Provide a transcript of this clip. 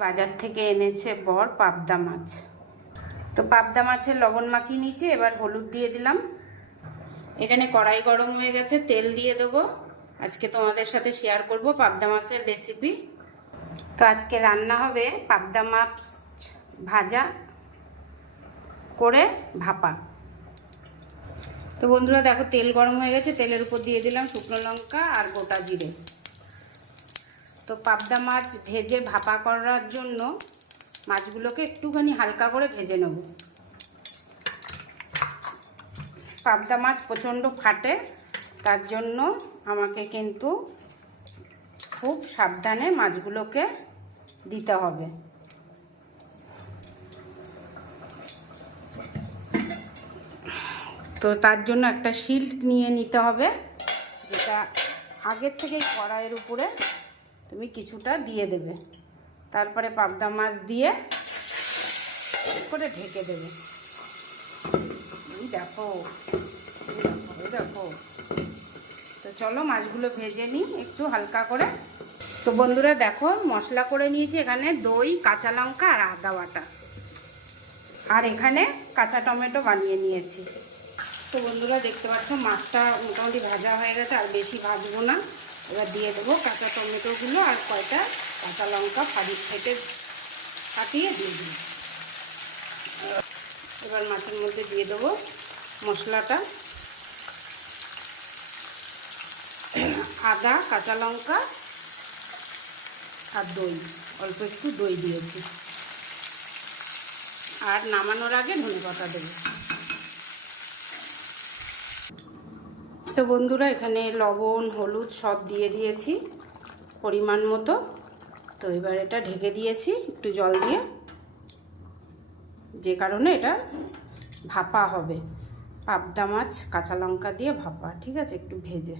বাজার থেকে এনেছে বর পাবদা মাছ। তো পাবদা মাছের লবণ মাখিয়ে নিয়েছি, এবার হলুদ দিয়ে দিলাম। এখানে কড়াই গরম হয়ে গেছে, তেল দিয়ে দেবো। আজকে তোমাদের সাথে শেয়ার করব পাবদা মাছের রেসিপি। তো আজকে রান্না হবে পাবদা মাছ ভাজা করে ভাপা। তো বন্ধুরা দেখো, তেল গরম হয়ে গেছে, তেলের উপর দিয়ে দিলাম শুকনো লঙ্কা আর গোটা জিরে। তো পাবদা মাছ ভেজে ভাপা করার জন্য মাছগুলোকে একটুখানি হালকা করে ভেজে নেব। পাবদা মাছ প্রচণ্ড ফাটে, তার জন্য আমাকে কিন্তু খুব সাবধানে মাছগুলোকে দিতে হবে। তো তার জন্য একটা শিল্ড নিয়ে নিতে হবে, যেটা আগের থেকেই কড়াইয়ের উপরে তুমি কিছুটা দিয়ে দেবে। তারপরে পাবদা মাছ দিয়ে করে ঢেকে দেবে। দেখো দেখো। তো চলো মাছগুলো ভেজে নিই একটু হালকা করে। তো বন্ধুরা দেখো, মশলা করে নিয়েছি এখানে দই, কাঁচা লঙ্কা আর আদা বাটা, আর এখানে কাঁচা টমেটো বানিয়ে নিয়েছি। তো বন্ধুরা দেখতে পাচ্ছ মাছটা মোটামুটি ভাজা হয়ে গেছে, আর বেশি ভাজবো না। এবার দিয়ে দেবো কাঁচা টমেটোগুলো আর কয়টা কাঁচা লঙ্কা ফাটিয়ে দিয়ে দিই। এবার মাছের মধ্যে দিয়ে দেবো মশলাটা, আদা, কাঁচা লঙ্কা আর দই, অল্প একটু দই দিয়েছি। আর নামানোর আগে ধনেপাতা দেবো। তো বন্ধুরা এখানে লবণ, হলুদ সব দিয়ে দিয়েছি পরিমাণ মতো। তো এবার এটা ঢেকে দিয়েছি একটু জল দিয়ে, যে কারণে এটা ভাপা হবে। পাবদা মাছ কাঁচা লঙ্কা দিয়ে ভাপা, ঠিক আছে, একটু ভেজে।